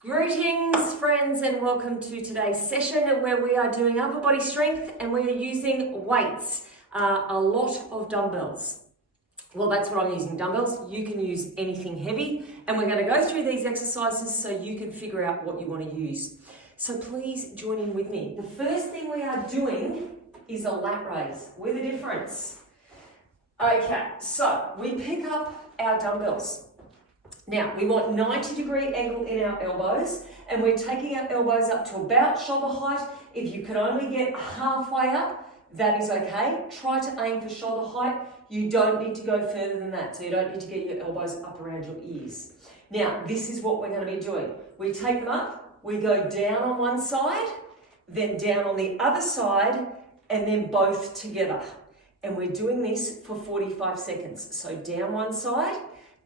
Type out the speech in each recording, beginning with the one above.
Greetings friends and welcome to today's session where we are doing upper body strength and we are using weights, a lot of dumbbells. Well, that's what I'm using, dumbbells. You can use anything heavy and we're going to go through these exercises so you can figure out what you want to use. So please join in with me. The first thing we are doing is a lat raise with a difference. Okay, so we pick up our dumbbells. Now, we want 90-degree angle in our elbows, and we're taking our elbows up to about shoulder height. If you can only get halfway up, that is okay. Try to aim for shoulder height. You don't need to go further than that, so you don't need to get your elbows up around your ears. Now, this is what we're going to be doing. We take them up, we go down on one side, then down on the other side, and then both together. And we're doing this for 45 seconds. So down one side,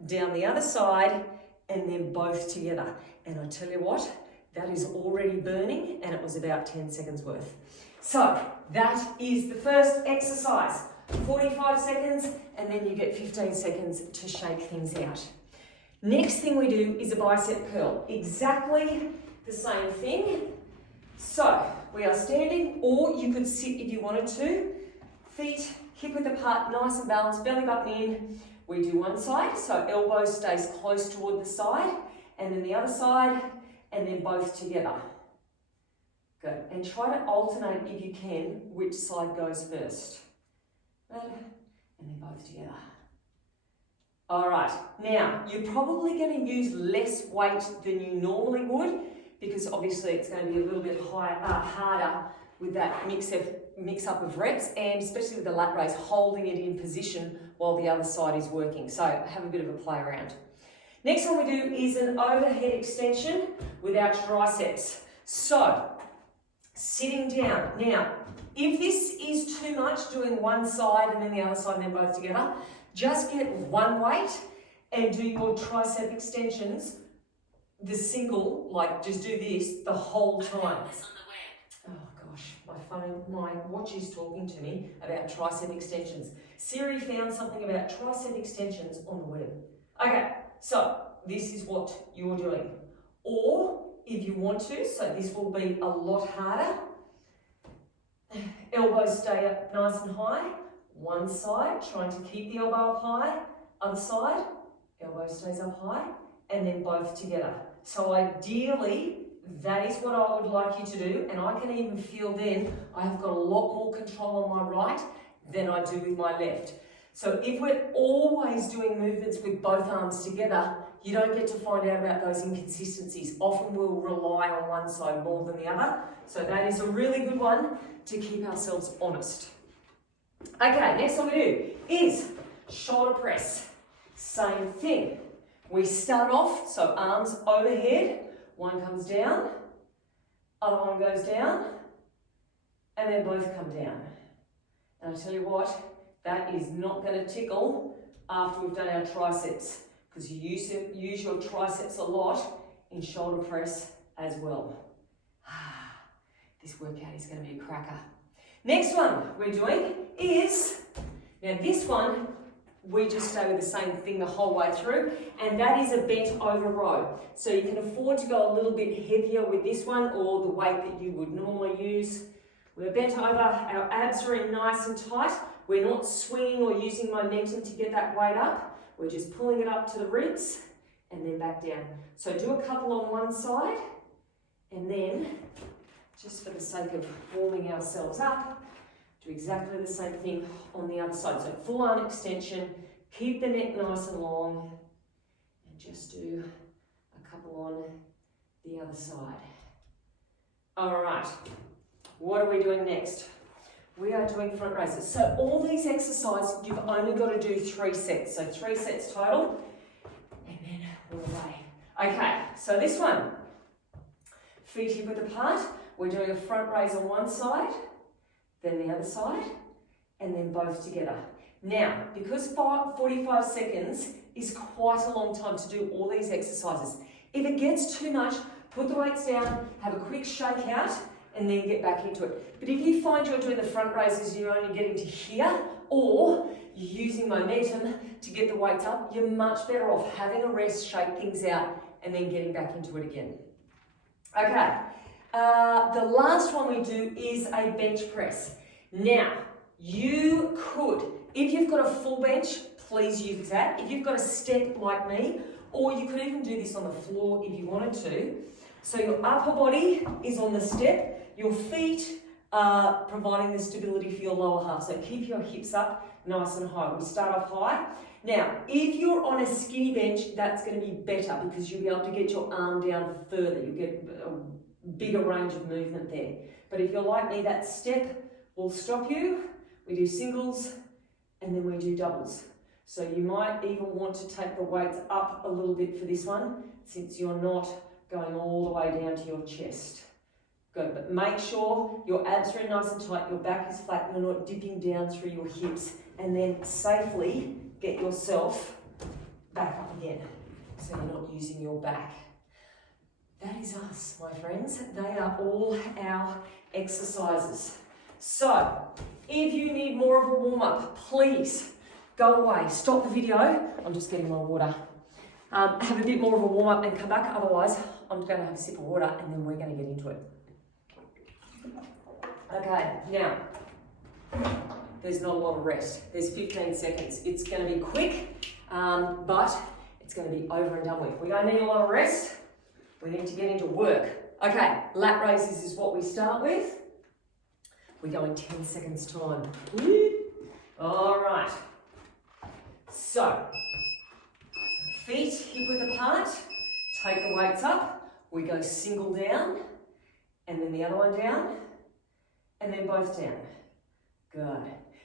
down the other side, and then both together. And I tell you what, that is already burning, and it was about 10 seconds worth. So that is the first exercise. 45 seconds, and then you get 15 seconds to shake things out. Next thing we do is a bicep curl. Exactly the same thing. So we are standing, or you could sit if you wanted to. Feet hip width apart, nice and balanced, belly button in. We do one side, so elbow stays close toward the side, and then the other side, and then both together. Good. And try to alternate, if you can, which side goes first. Good. And then both together. All right. Now, you're probably going to use less weight than you normally would, because obviously it's going to be a little bit harder with that mix up of reps, and especially with the lat raise, holding it in position while the other side is working. So have a bit of a play around. Next one we do is an overhead extension with our triceps. So sitting down. Now, if this is too much, doing one side and then the other side and then both together, just get one weight and do your tricep extensions, the single, like just do this the whole time. My watch is talking to me about tricep extensions. Siri found something about tricep extensions on the web. Okay, so this is what you're doing. Or if you want to, so this will be a lot harder. Elbows stay up nice and high. One side, trying to keep the elbow up high. Other side, elbow stays up high. And then both together. So ideally, that is what I would like you to do, and I can even feel then I have got a lot more control on my right than I do with my left. So if we're always doing movements with both arms together, you don't get to find out about those inconsistencies. Often we'll rely on one side more than the other. So that is a really good one to keep ourselves honest. Okay, next one we do is shoulder press. Same thing. We start off, so arms overhead. One comes down, other one goes down, and then both come down. And I tell you what, that is not going to tickle after we've done our triceps, because you use your triceps a lot in shoulder press as well. This workout is going to be a cracker. Next one we're doing is, now this one, we just stay with the same thing the whole way through, and that is a bent over row. So you can afford to go a little bit heavier with this one, or the weight that you would normally use. We're bent over, our abs are in nice and tight. We're not swinging or using momentum to get that weight up. We're just pulling it up to the ribs and then back down. So do a couple on one side, and then, just for the sake of warming ourselves up, do exactly the same thing on the other side. So full arm extension, keep the neck nice and long, and just do a couple on the other side. All right, what are we doing next? We are doing front raises. So all these exercises, you've only got to do 3 sets. So 3 sets total, and then we're away. Okay, so this one, feet hip width apart. We're doing a front raise on one side, then the other side, and then both together. Now, because 45 seconds is quite a long time to do all these exercises, if it gets too much, put the weights down, have a quick shake out, and then get back into it. But if you find you're doing the front raises and you're only getting to here, or you're using momentum to get the weights up, you're much better off having a rest, shake things out, and then getting back into it again. Okay, the last one we do is a bench press. Now, you could, if you've got a full bench, please use that. If you've got a step like me, or you could even do this on the floor if you wanted to. So your upper body is on the step, your feet are providing the stability for your lower half. So keep your hips up nice and high. We start off high. Now, if you're on a skinny bench, that's going to be better because you'll be able to get your arm down further. You'll get a bigger range of movement there. But if you're like me, that step will stop you. We do singles and then we do doubles. So you might even want to take the weights up a little bit for this one, since you're not going all the way down to your chest. Good, but make sure your abs are in nice and tight, your back is flat, you're not dipping down through your hips, and then safely get yourself back up again, so you're not using your back. That is us, my friends. They are all our exercises. So, if you need more of a warm-up, please go away, stop the video. I'm just getting my water. Have a bit more of a warm-up and come back. Otherwise, I'm going to have a sip of water and then we're going to get into it. Okay, now, there's not a lot of rest. There's 15 seconds. It's going to be quick, but it's going to be over and done with. We don't need a lot of rest. We need to get into work. Okay, lat raises is what we start with. We go in 10 seconds time. All right. So, feet hip width apart, take the weights up, we go single down, and then the other one down, and then both down. Good.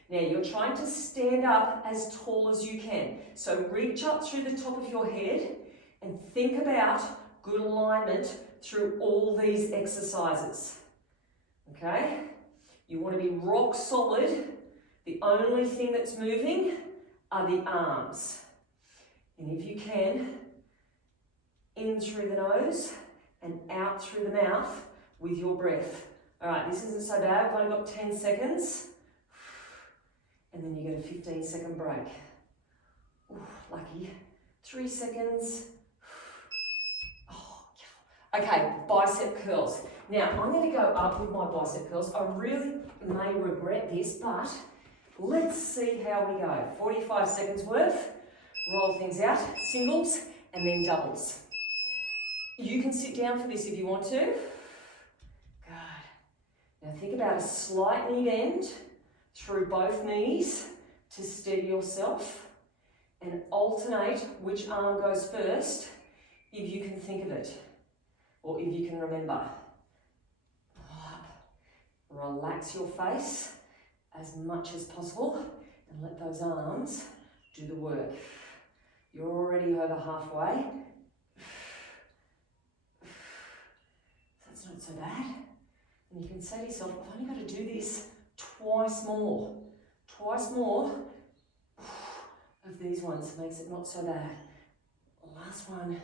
Now you're trying to stand up as tall as you can. So reach up through the top of your head and think about good alignment through all these exercises. Okay? You want to be rock solid. The only thing that's moving are the arms. And if you can, in through the nose and out through the mouth with your breath. All right, this isn't so bad. I've only got 10 seconds. And then you get a 15-second break. Ooh, lucky. 3 seconds. Oh, okay, bicep curls. Now, I'm going to go up with my bicep curls. I really may regret this, but let's see how we go. 45 seconds worth. Roll things out. Singles and then doubles. You can sit down for this if you want to. Good. Now think about a slight knee bend through both knees to steady yourself and alternate which arm goes first if you can think of it or if you can remember. Relax your face as much as possible and let those arms do the work. You're already over halfway. That's not so bad. And you can say to yourself, I've only got to do this twice more. Twice more of these ones makes it not so bad. Last one.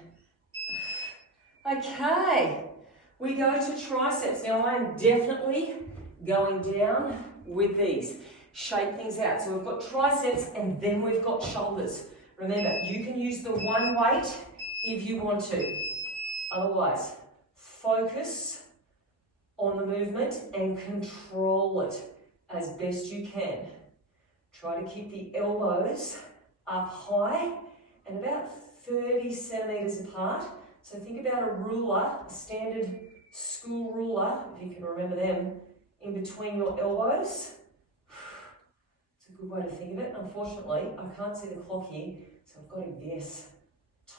Okay, we go to triceps. Now I am definitely going down with these. Shape things out. So we've got triceps and then we've got shoulders. Remember, you can use the one weight if you want to. Otherwise, focus on the movement and control it as best you can. Try to keep the elbows up high and about 30 centimetres apart. So think about a ruler, a standard school ruler, if you can remember them, in between your elbows. It's a good way to think of it. Unfortunately, I can't see the clock here, so I've got to guess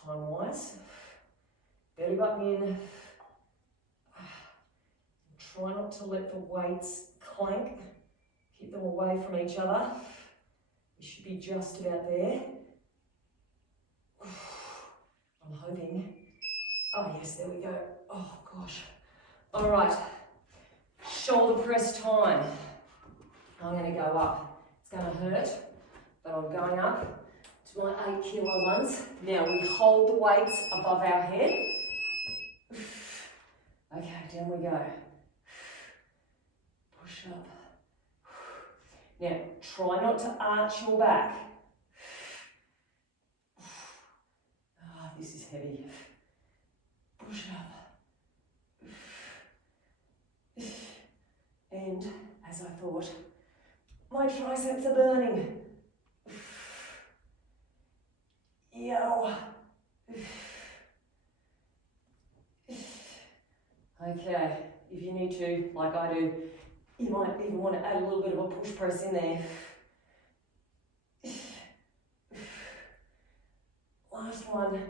time-wise. Belly button in. Try not to let the weights clank. Keep them away from each other. You should be just about there. I'm hoping. Oh yes, there we go. Oh gosh. All right. Shoulder press time. I'm going to go up. It's going to hurt, but I'm going up to my 8 kilo ones. Now we hold the weights above our head. Okay, down we go. Push up. Now, try not to arch your back. Oh, this is heavy. Push up. triceps are burning. Yo. Okay, if you need to, like I do, you might even want to add a little bit of a push press in there. Last one.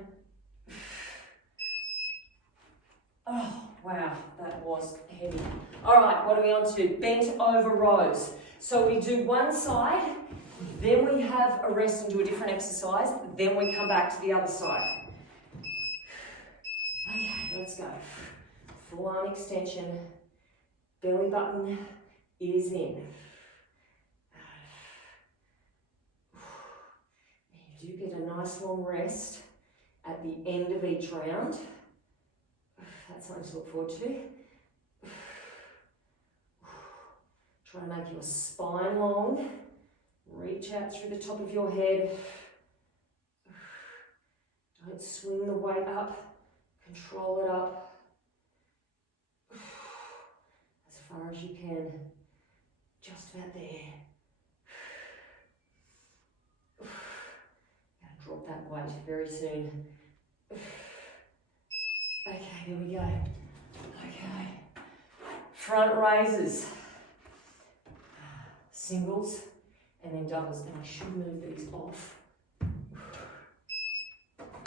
Oh, wow, that was heavy. All right, what are we on to? Bent over rows. So we do one side, then we have a rest and do a different exercise, then we come back to the other side. Okay, let's go. Full arm extension, belly button is in. You do get a nice long rest at the end of each round. That's something to look forward to. Try to make your spine long. Reach out through the top of your head. Don't swing the weight up. Control it up. As far as you can. Just about there. Gonna drop that weight very soon. Okay, here we go. Okay. Front raises. Singles and then doubles. And I should move these off.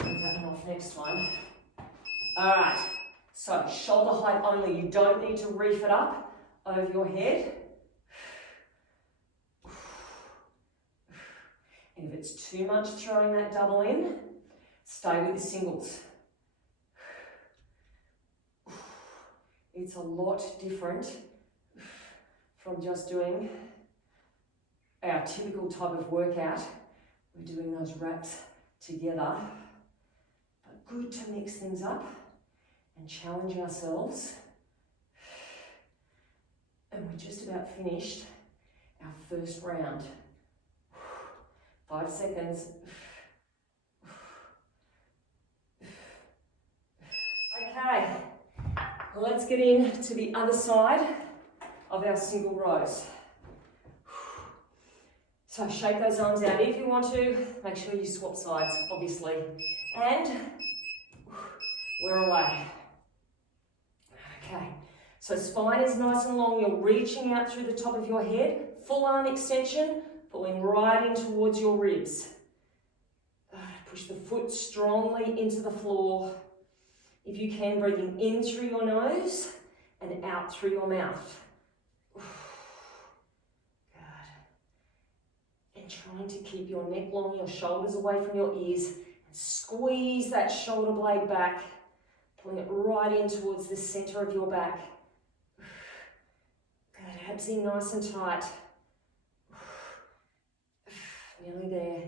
Move that one off next time. Alright. So, shoulder height only. You don't need to reef it up over your head. And if it's too much throwing that double in, stay with the singles. It's a lot different from just doing our typical type of workout. We're doing those reps together. But good to mix things up and challenge ourselves. And we're just about finished our first round. 5 seconds. Okay, well, let's get into the other side of our single rows. So shake those arms out if you want to. Make sure you swap sides, obviously. And we're away. Okay, so spine is nice and long. You're reaching out through the top of your head. Full arm extension, pulling right in towards your ribs. Push the foot strongly into the floor. If you can, breathing in through your nose and out through your mouth. Good. And trying to keep your neck long, your shoulders away from your ears. And squeeze that shoulder blade back, pulling it right in towards the center of your back. Good. Abs in nice and tight. Nearly there.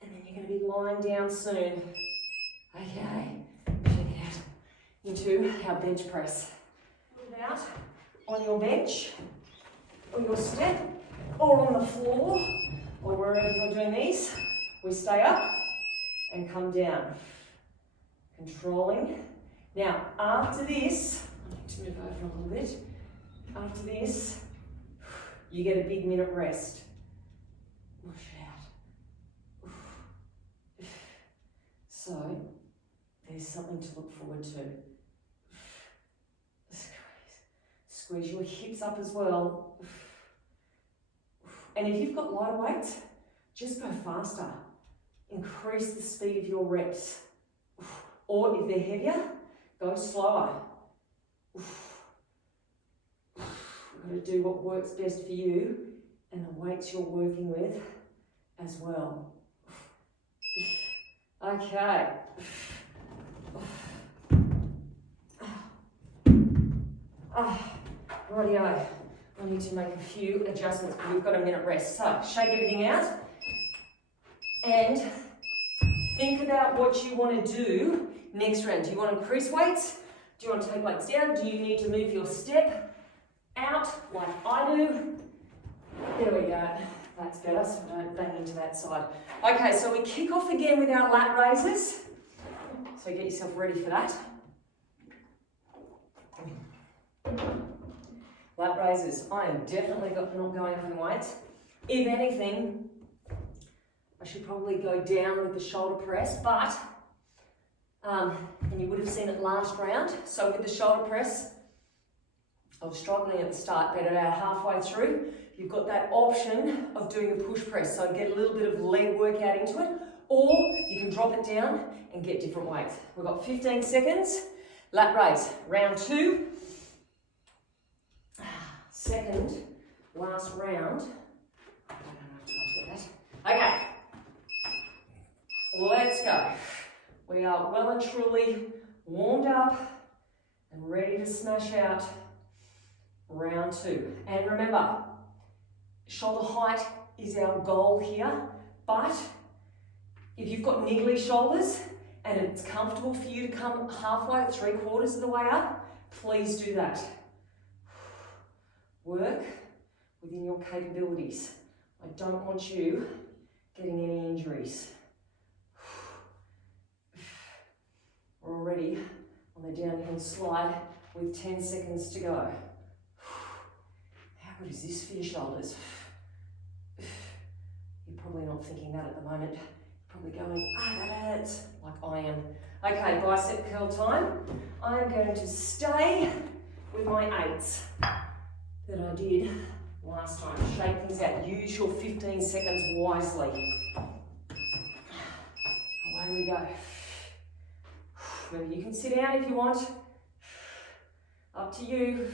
And then you're going to be lying down soon. Okay, check it out into our bench press. Put it out on your bench, or your step, or on the floor, or wherever you're doing these. We stay up and come down. Controlling. Now, after this, I need to move over a little bit. After this, you get a big minute rest. Push it out. So, there's something to look forward to. Squeeze your hips up as well. And if you've got lighter weights, just go faster. Increase the speed of your reps. Or if they're heavier, go slower. We've got to do what works best for you and the weights you're working with as well. Okay. Rightio. I need to make a few adjustments, but we've got a minute rest. So, shake everything out and think about what you want to do next round. Do you want to increase weights? Do you want to take weights down? Do you need to move your step out like I do? There we go. That's better, so don't bang into that side. Okay, so we kick off again with our lat raises. So get yourself ready for that. Lat raises. I am definitely not going up in weights. If anything, I should probably go down with the shoulder press, but, and you would have seen it last round. So with the shoulder press, I was struggling at the start, but about halfway through, you've got that option of doing a push press. So get a little bit of leg workout into it, or you can drop it down and get different weights. We've got 15 seconds. Lat raise, round 2. Second, last round. I don't have time to get that. Okay, let's go. We are well and truly warmed up and ready to smash out round 2. And remember, shoulder height is our goal here, but if you've got niggly shoulders and it's comfortable for you to come halfway, 3/4 of the way up, please do that. Work within your capabilities. I don't want you getting any injuries. We're already on the downhill slide with 10 seconds to go. How good is this for your shoulders? You're probably not thinking that at the moment. You're probably going, that hurts, like I am. Okay, bicep curl time. I'm going to stay with my 8s that I did last time. Shake things out. Use your 15 seconds wisely. Away we go. Remember, you can sit down if you want. Up to you.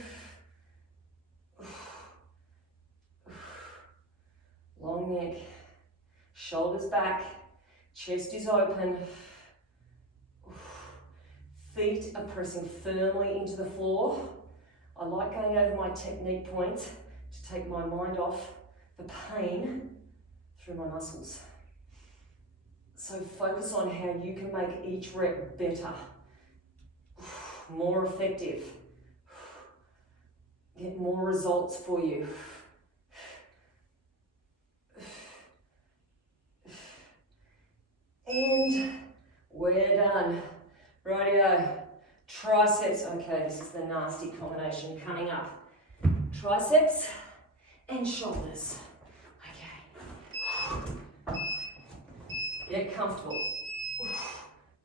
Long neck. Shoulders back. Chest is open. Feet are pressing firmly into the floor. I like going over my technique points to take my mind off the pain through my muscles. So focus on how you can make each rep better, more effective, get more results for you. And we're done. Rightio. Triceps. Okay, this is the nasty combination coming up. Triceps and shoulders. Okay. Get comfortable.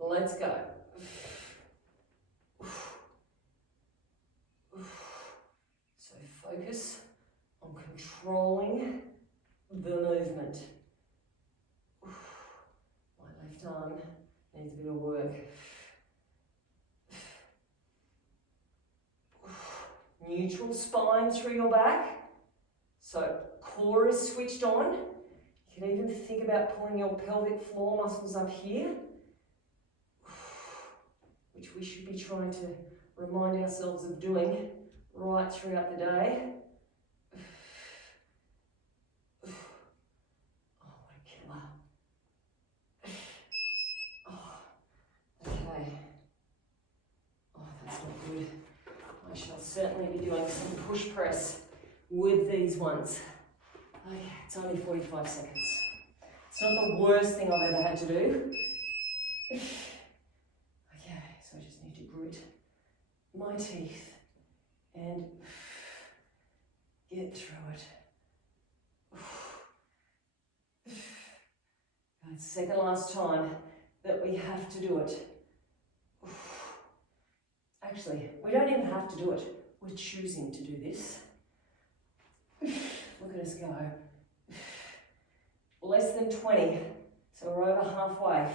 Let's go. So focus on controlling the movement. My left arm needs a bit of work. Neutral spine through your back. So core is switched on. You can even think about pulling your pelvic floor muscles up here, which we should be trying to remind ourselves of doing right throughout the day. Oh, what a killer. Oh, okay. Oh, that's not good. I shall certainly be doing some push press with these ones. Okay, it's only 45 seconds. It's not the worst thing I've ever had to do. Okay, so I just need to grit my teeth and get through it. It's the second last time that we have to do it. Actually, we don't even have to do it. We're choosing to do this. Look at us go. Less than 20, so we're over halfway.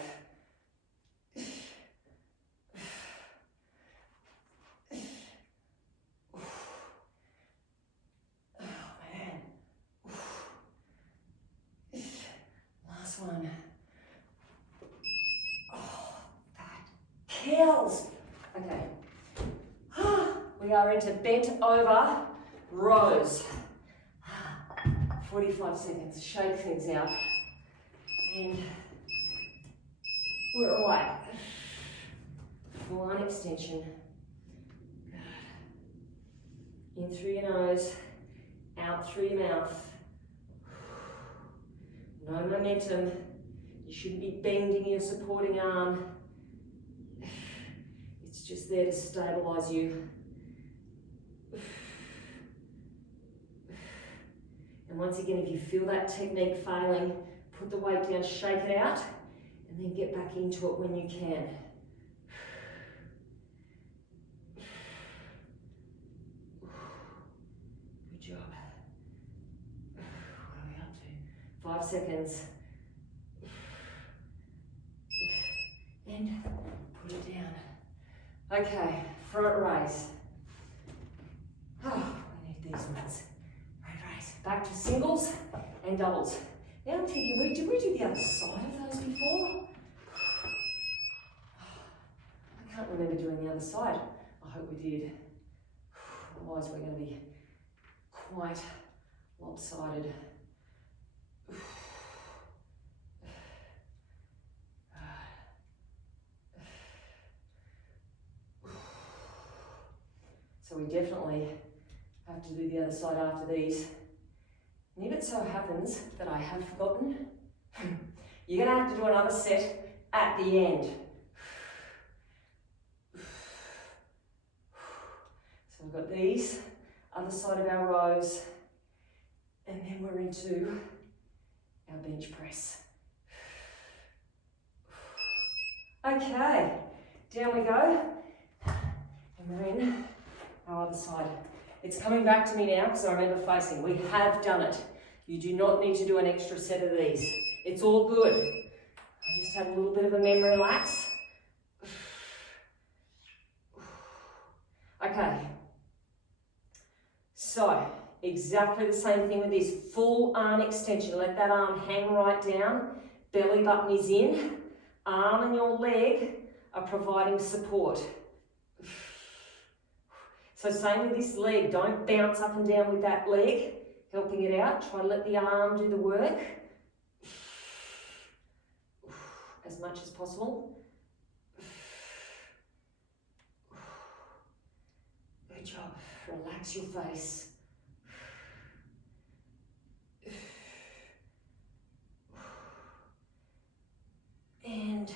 Oh man. Last one. Oh, that kills. Okay. We are into bent over rows. 45 seconds, shake things out, and we're away. Full arm extension. In through your nose, out through your mouth. No momentum. You shouldn't be bending your supporting arm. It's just there to stabilize you. And once again, if you feel that technique failing, put the weight down, shake it out, and then get back into it when you can. Good job. What are we up to? 5 seconds. And put it down. Okay, front raise. Oh, we need these ones. Right raise. Back to singles and doubles. Now I'm thinking, did we do the other side of those before? I can't remember doing the other side. I hope we did. Otherwise we're going to be quite lopsided. So we definitely have to do the other side after these. And if it so happens that I have forgotten, you're going to have to do another set at the end. So we've got these, other side of our rows, and then we're into our bench press. Okay, down we go, and we're in our other side. It's coming back to me now because I remember facing. We have done it. You do not need to do an extra set of these. It's all good. I just had a little bit of a memory lapse. Okay. So, exactly the same thing with this. Full arm extension. Let that arm hang right down. Belly button is in. Arm and your leg are providing support. So same with this leg, don't bounce up and down with that leg, helping it out. Try to let the arm do the work as much as possible. Good job. Relax your face. And,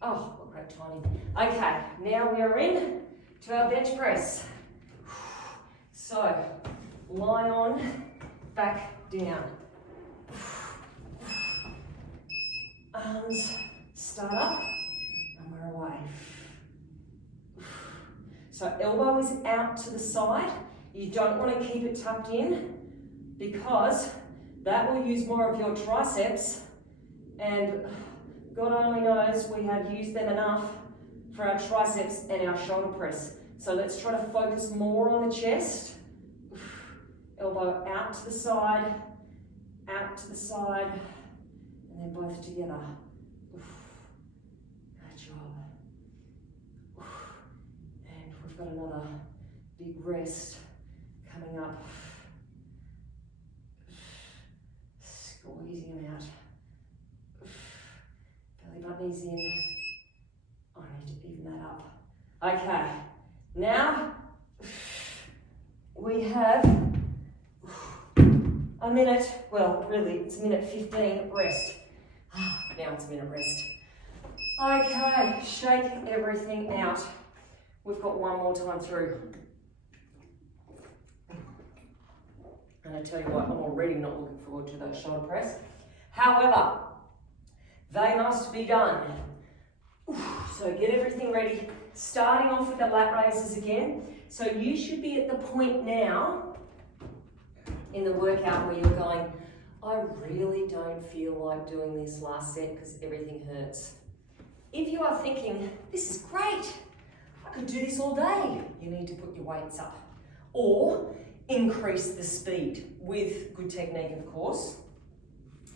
oh, what great timing. Okay, now we are in to our bench press. So, lie on, back down. Arms start up, and we're away. So elbow is out to the side. You don't want to keep it tucked in because that will use more of your triceps, and God only knows we have used them enough for our triceps and our shoulder press. So let's try to focus more on the chest. Elbow out to the side, and then both together. Good job. And we've got another big rest coming up. Squeezing them out. Belly button is in. I need to even that up. Okay, now we have a minute, well really it's a minute 15 rest. Now it's a minute rest. Okay, shake everything out. We've got one more time through. And I tell you what, I'm already not looking forward to those shoulder press. However, they must be done. So get everything ready. Starting off with the lat raises again. So you should be at the point now in the workout where you're going, I really don't feel like doing this last set because everything hurts. If you are thinking, this is great, I could do this all day, you need to put your weights up. Or increase the speed with good technique, of course.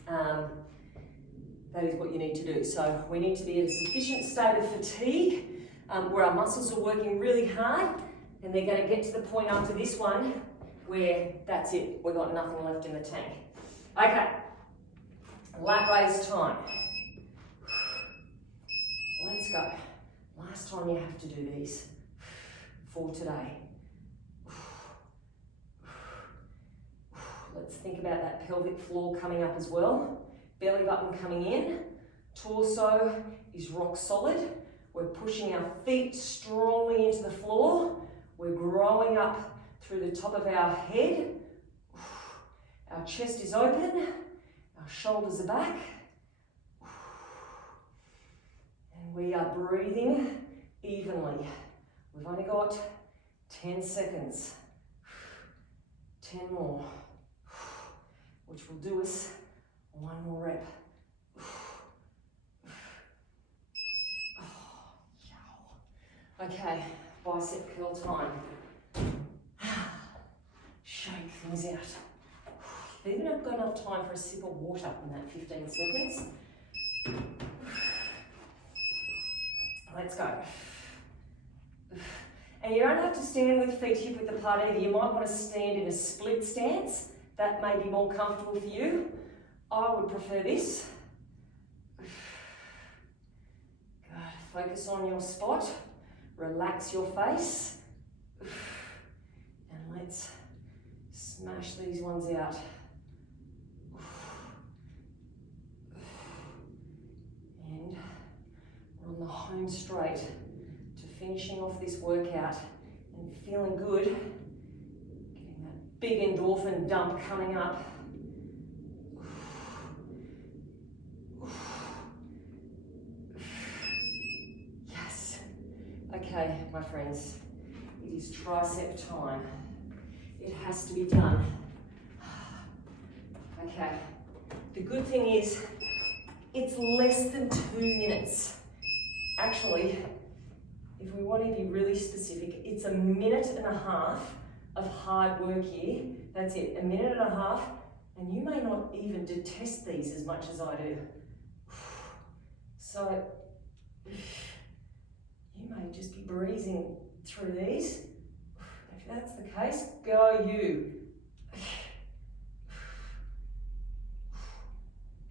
That is what you need to do. So we need to be at a sufficient state of fatigue where our muscles are working really hard, and they're going to get to the point after this one where that's it, we've got nothing left in the tank. Okay, lat raise time. Let's go. Last time you have to do these for today. Let's think about that pelvic floor coming up as well. Belly button coming in. Torso is rock solid. We're pushing our feet strongly into the floor. We're growing up through the top of our head. Our chest is open, our shoulders are back, and we are breathing evenly. We've only got 10 seconds, 10 more, which will do us one more rep. Okay, bicep curl time. Shake things out. You've even got enough time for a sip of water in that 15 seconds. Let's go. And you don't have to stand with feet hip width apart either. You might want to stand in a split stance. That may be more comfortable for you. I would prefer this. Good. Focus on your spot. Relax your face. And let's smash these ones out. And we're on the home straight to finishing off this workout and feeling good. Getting that big endorphin dump coming up. Yes. Okay, my friends, it is tricep time. It has to be done. Okay, the good thing is it's less than 2 minutes. Actually, if we want to be really specific, it's a minute and a half of hard work here. That's it, a minute and a half, and you may not even detest these as much as I do. So, you may just be breezing through these. If that's the case, go you.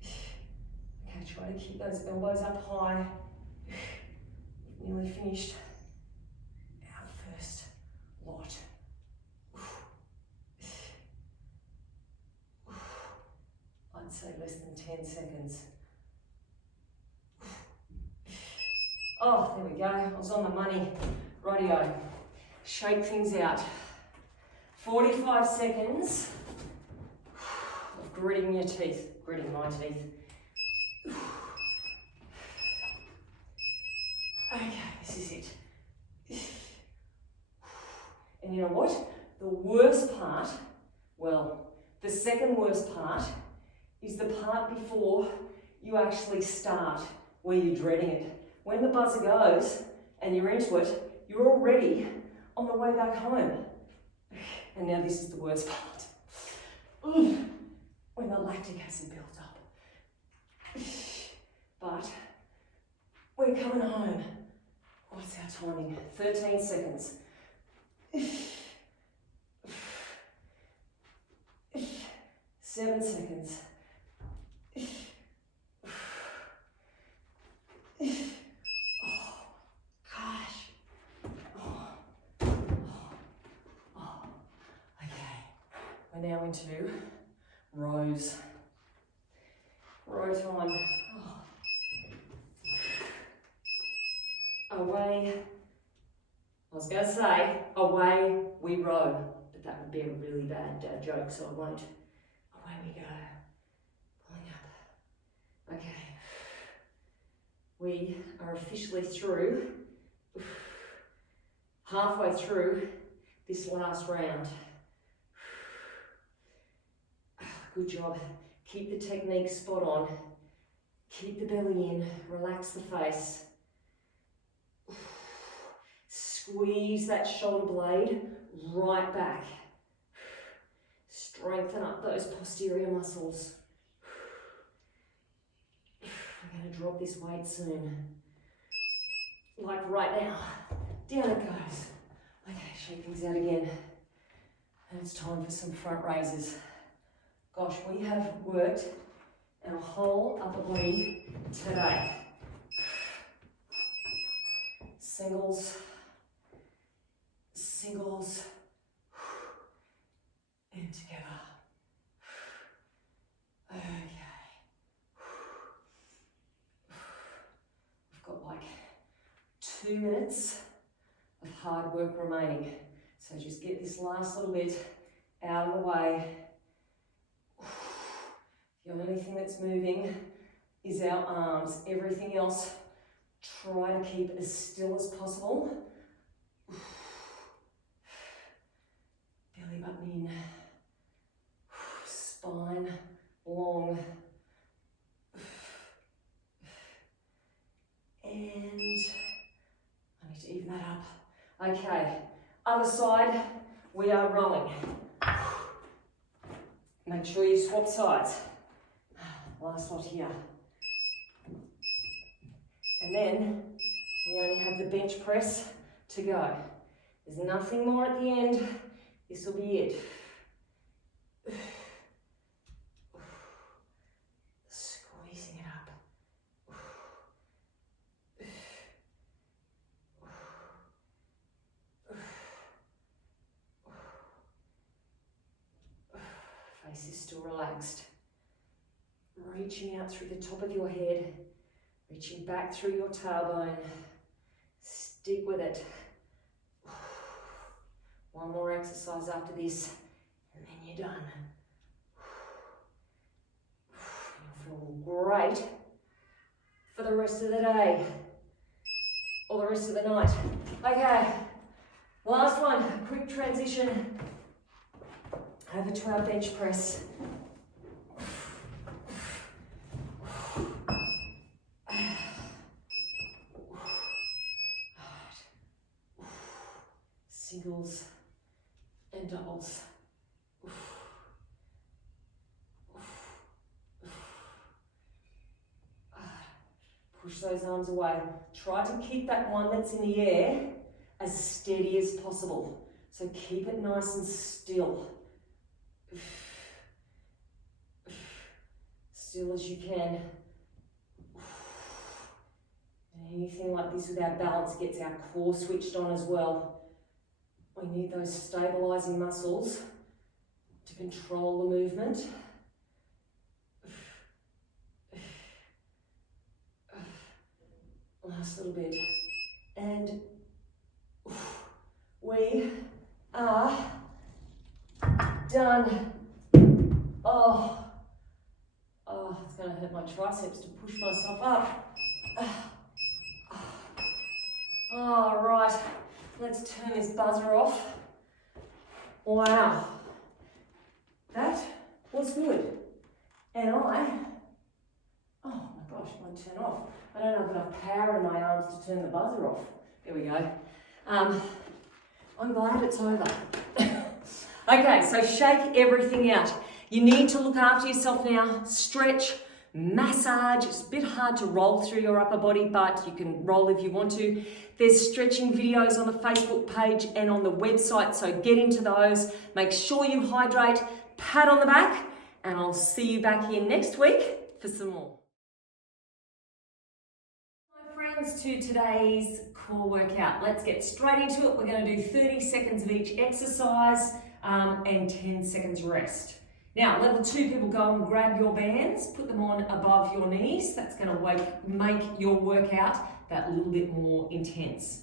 Okay, try to keep those elbows up high. Nearly finished our first lot. I'd say less than 10 seconds. Oh, there we go. I was on the money. Rightio. Shake things out. 45 seconds of gritting your teeth, gritting my teeth. Okay, this is it. And you know what? The worst part, well, the second worst part is the part before you actually start, where you're dreading it. When the buzzer goes and you're into it, you're already on the way back home. And now this is the worst part. When the lactic acid builds up. But we're coming home. What's our timing? 13 seconds. 7 seconds. We're now into rows. Row time. Away. I was going to say, away we row, but that would be a really bad dad joke, so I won't. Away we go. Pulling up. Okay. We are officially through, halfway through this last round. Good job. Keep the technique spot on. Keep the belly in. Relax the face. Squeeze that shoulder blade right back. Strengthen up those posterior muscles. We're going to drop this weight soon. Like right now. Down it goes. Okay, shake things out again. And it's time for some front raises. Gosh, we have worked our whole upper body today. Singles, singles, and together. Okay. We've got like 2 minutes of hard work remaining. So just get this last little bit out of the way. The only thing that's moving is our arms. Everything else, try to keep as still as possible. Belly button in. Spine long. And I need to even that up. Okay, other side, we are rolling. Make sure you swap sides. Last lot here. And then we only have the bench press to go. There's nothing more at the end. This will be it. Squeezing it up. Face is still relaxed. Reaching out through the top of your head, reaching back through your tailbone. Stick with it. One more exercise after this, and then you're done. You'll feel great for the rest of the day, or the rest of the night. Okay, last one, quick transition over to our bench press. Singles and doubles. Push those arms away. Try to keep that one that's in the air as steady as possible. So keep it nice and still. Still as you can. And anything like this without balance gets our core switched on as well. We need those stabilizing muscles to control the movement. Last little bit. And we are done. Oh, it's going to hurt my triceps to push myself up. All right. Let's turn this buzzer off. Wow, that was good. And oh my gosh, it won't turn off. I don't have enough power in my arms to turn the buzzer off. There we go. I'm glad it's over. Okay, so shake everything out. You need to look after yourself now. Stretch, massage. It's a bit hard to roll through your upper body, but you can roll if you want to. There's stretching videos on the Facebook page and on the website, so get into those. Make sure you hydrate, pat on the back, and I'll see you back here next week for some more. My friends, to today's core workout. Let's get straight into it. We're going to do 30 seconds of each exercise and 10 seconds rest. Now, level 2 people, go and grab your bands, put them on above your knees. That's going to make your workout that little bit more intense.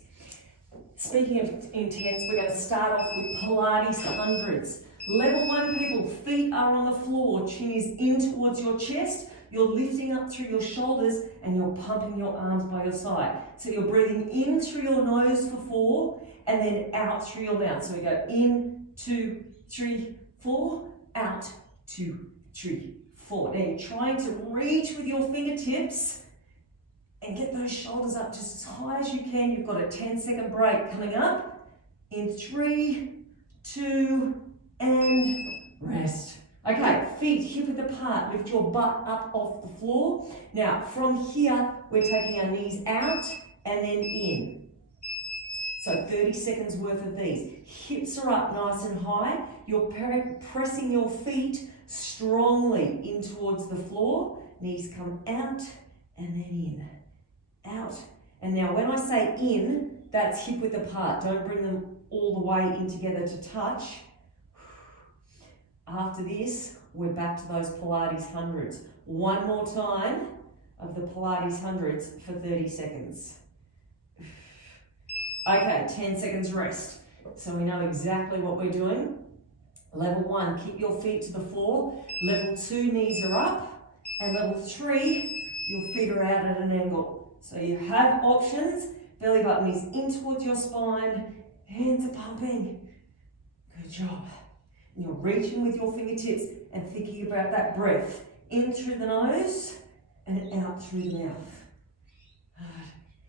Speaking of intense, we're going to start off with Pilates hundreds. Level 1 people, feet are on the floor, chin is in towards your chest. You're lifting up through your shoulders and you're pumping your arms by your side. So you're breathing in through your nose for 4 and then out through your mouth. So we go in, 2, 3, 4, out, 2, 3, 4. Now you're trying to reach with your fingertips and get those shoulders up just as high as you can. You've got a 10-second break coming up. In 3, 2, and rest. Okay, feet hip width apart. Lift your butt up off the floor. Now, from here, we're taking our knees out and then in. So 30 seconds worth of these. Hips are up nice and high. You're pressing your feet strongly in towards the floor. Knees come out and then in. Out. And now when I say in, that's hip width apart. Don't bring them all the way in together to touch. After this, we're back to those Pilates hundreds. One more time of the Pilates hundreds for 30 seconds. Okay, 10 seconds rest. So we know exactly what we're doing. Level 1, keep your feet to the floor. Level 2, knees are up. And level 3, your feet are out at an angle. So you have options. Belly button is in towards your spine. Hands are pumping. Good job. And you're reaching with your fingertips and thinking about that breath. In through the nose and out through the mouth.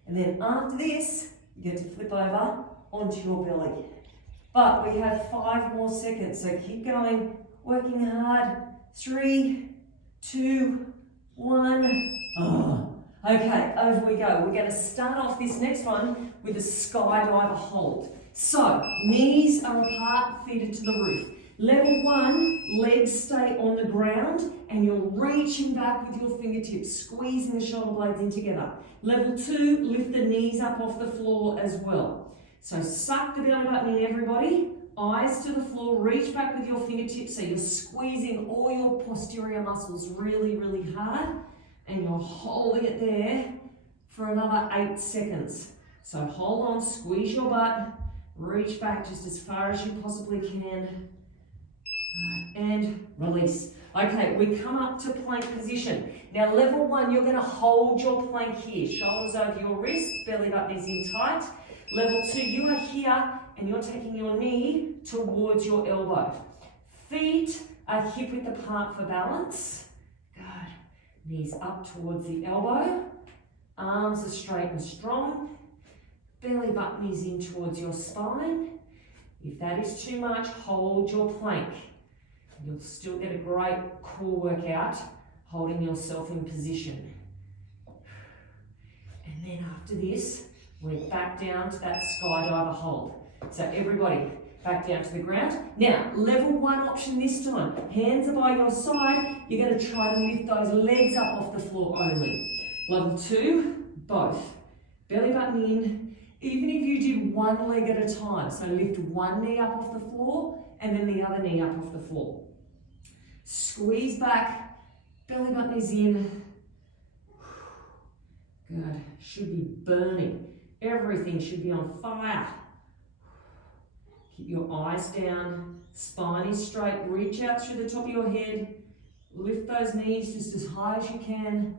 And then after this, you get to flip over onto your belly. But we have 5 more seconds, so keep going, working hard. 3, 2, 1. Okay, over we go. We're going to start off this next one with a skydiver hold. So, knees are apart, feet are to the roof. Level 1, legs stay on the ground and you're reaching back with your fingertips, squeezing the shoulder blades in together. Level 2, lift the knees up off the floor as well. So suck the belly button in, everybody. Eyes to the floor, reach back with your fingertips so you're squeezing all your posterior muscles really, really hard and you're holding it there for another 8 seconds. So hold on, squeeze your butt, reach back just as far as you possibly can. And release. Okay, we come up to plank position. Now level 1, you're going to hold your plank here. Shoulders over your wrists, belly button is in tight. Level 2, you are here and you're taking your knee towards your elbow. Feet are hip width apart for balance. Good. Knees up towards the elbow. Arms are straight and strong. Belly button is in towards your spine. If that is too much, hold your plank. You'll still get a great core workout holding yourself in position. And then after this, we're back down to that skydiver hold. So everybody, back down to the ground. Now, level 1 option this time. Hands are by your side. You're going to try to lift those legs up off the floor only. Level 2, both. Belly button in. Even if you did one leg at a time, so lift one knee up off the floor and then the other knee up off the floor. Squeeze back, belly button is in. Good, should be burning. Everything should be on fire. Keep your eyes down, spine is straight, reach out through the top of your head. Lift those knees just as high as you can.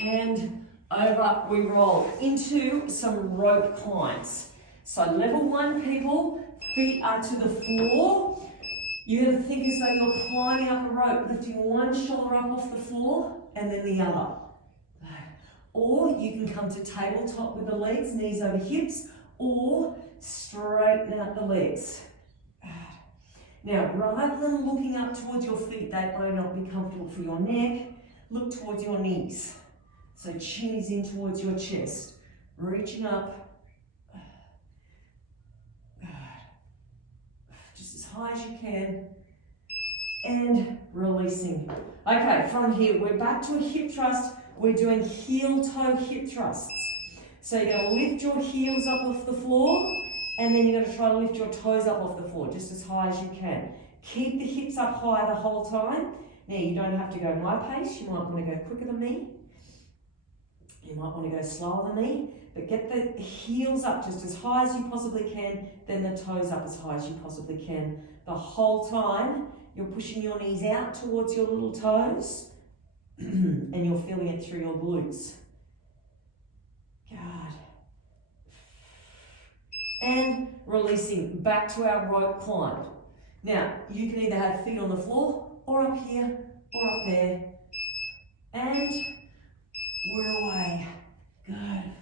And over we roll into some rope climbs. So level 1 people, feet are to the floor. You're going to think as though you're climbing up a rope, lifting one shoulder up off the floor and then the other. Or you can come to tabletop with the legs, knees over hips, or straighten out the legs. Now, rather than looking up towards your feet, that may not be comfortable for your neck, look towards your knees. So chin is in towards your chest, reaching up. Just as high as you can. And releasing. Okay, from here, we're back to a hip thrust. We're doing heel-toe hip thrusts. So you're going to lift your heels up off the floor, and then you're going to try to lift your toes up off the floor, just as high as you can. Keep the hips up high the whole time. Now, you don't have to go my pace. You might want to go quicker than me. You might want to go slower than me, but get the heels up just as high as you possibly can, then the toes up as high as you possibly can. The whole time, you're pushing your knees out towards your little toes, and you're feeling it through your glutes. Good. And releasing back to our rope climb. Now, you can either have feet on the floor, or up here, or up there. And we're away. Good.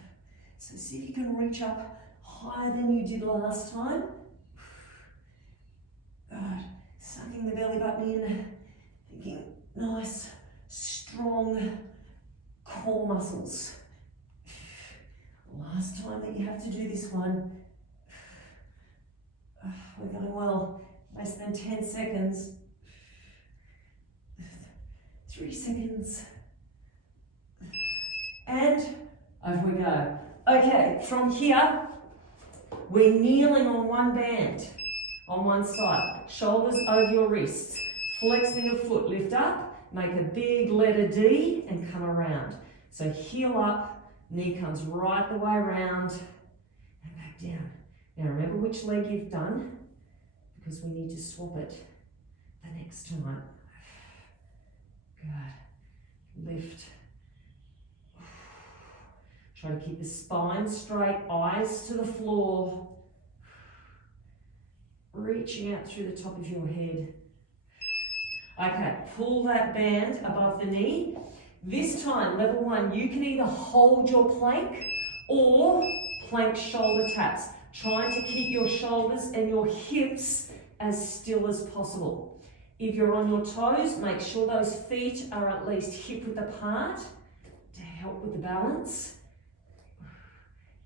So see if you can reach up higher than you did last time. Good. Sucking the belly button in. Thinking nice, strong core muscles. Last time that you have to do this one. We're going well. Less than 10 seconds. 3 seconds. And over we go. Okay, from here, we're kneeling on one band, on one side. Shoulders over your wrists. Flexing your foot, lift up, make a big letter D and come around. So heel up, knee comes right the way around and back down. Now remember which leg you've done, because we need to swap it the next time. Good. lift. Try to keep the spine straight, eyes to the floor. Reaching out through the top of your head. Okay, pull that band above the knee. This time, level 1, you can either hold your plank or plank shoulder taps, trying to keep your shoulders and your hips as still as possible. If you're on your toes, make sure those feet are at least hip-width apart to help with the balance.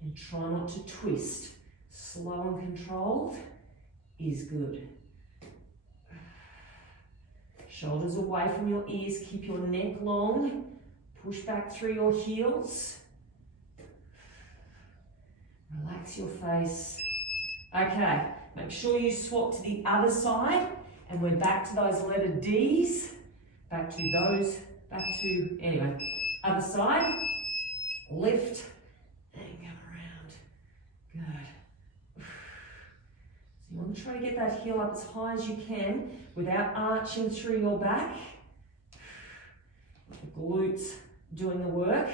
And try not to twist. Slow and controlled is good. Shoulders away from your ears, keep your neck long. Push back through your heels. Relax your face. Okay, make sure you swap to the other side, and we're back to those letter D's. Back to those, anyway, other side. Lift and come around. Good. So you want to try to get that heel up as high as you can without arching through your back. The glutes doing the work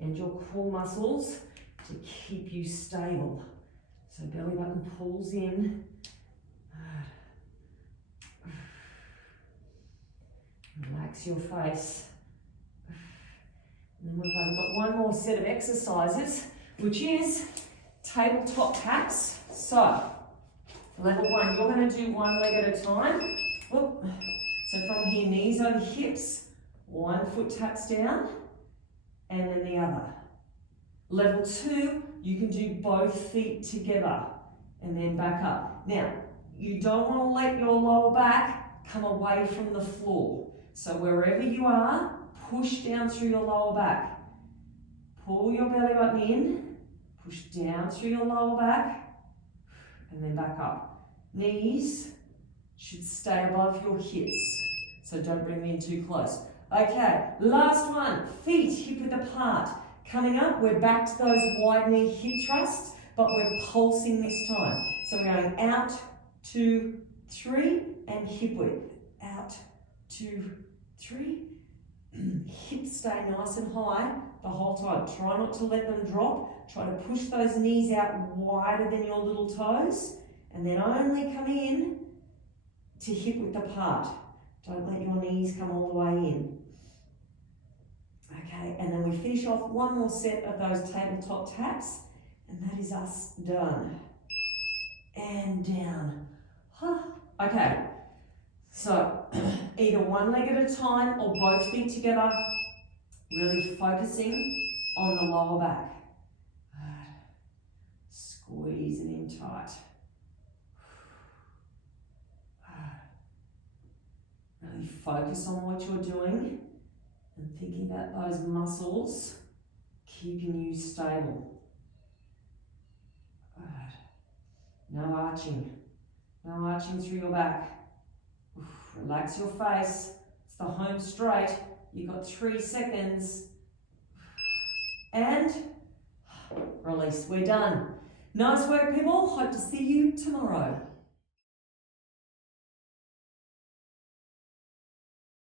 and your core muscles to keep you stable. So belly button pulls in. Relax your face. And then we've got one more set of exercises, which is tabletop taps. So, level 1, you're going to do one leg at a time. Whoop. So from here, knees over hips, 1 foot taps down, and then the other. Level 2, you can do both feet together, and then back up. Now, you don't want to let your lower back come away from the floor. So wherever you are, push down through your lower back. Pull your belly button in, push down through your lower back, and then back up. Knees should stay above your hips, so don't bring them in too close. Okay, last one, feet hip-width apart. Coming up, we're back to those wide knee hip thrusts, but we're pulsing this time. So we're going out, 2, 3, and hip width. Out, 2, 3. Hips stay nice and high the whole time. Try not to let them drop. Try to push those knees out wider than your little toes, and then only come in to hip width apart. Don't let your knees come all the way in. Okay, and then we finish off one more set of those tabletop taps, and that is us done. And down. Okay, so either one leg at a time or both feet together, really focusing on the lower back. Squeeze it in tight. Really focus on what you're doing and thinking about those muscles keeping you stable. No arching. No arching through your back. Relax your face. It's the home straight. You've got 3 seconds. And release. We're done. Nice work, people. Hope to see you tomorrow.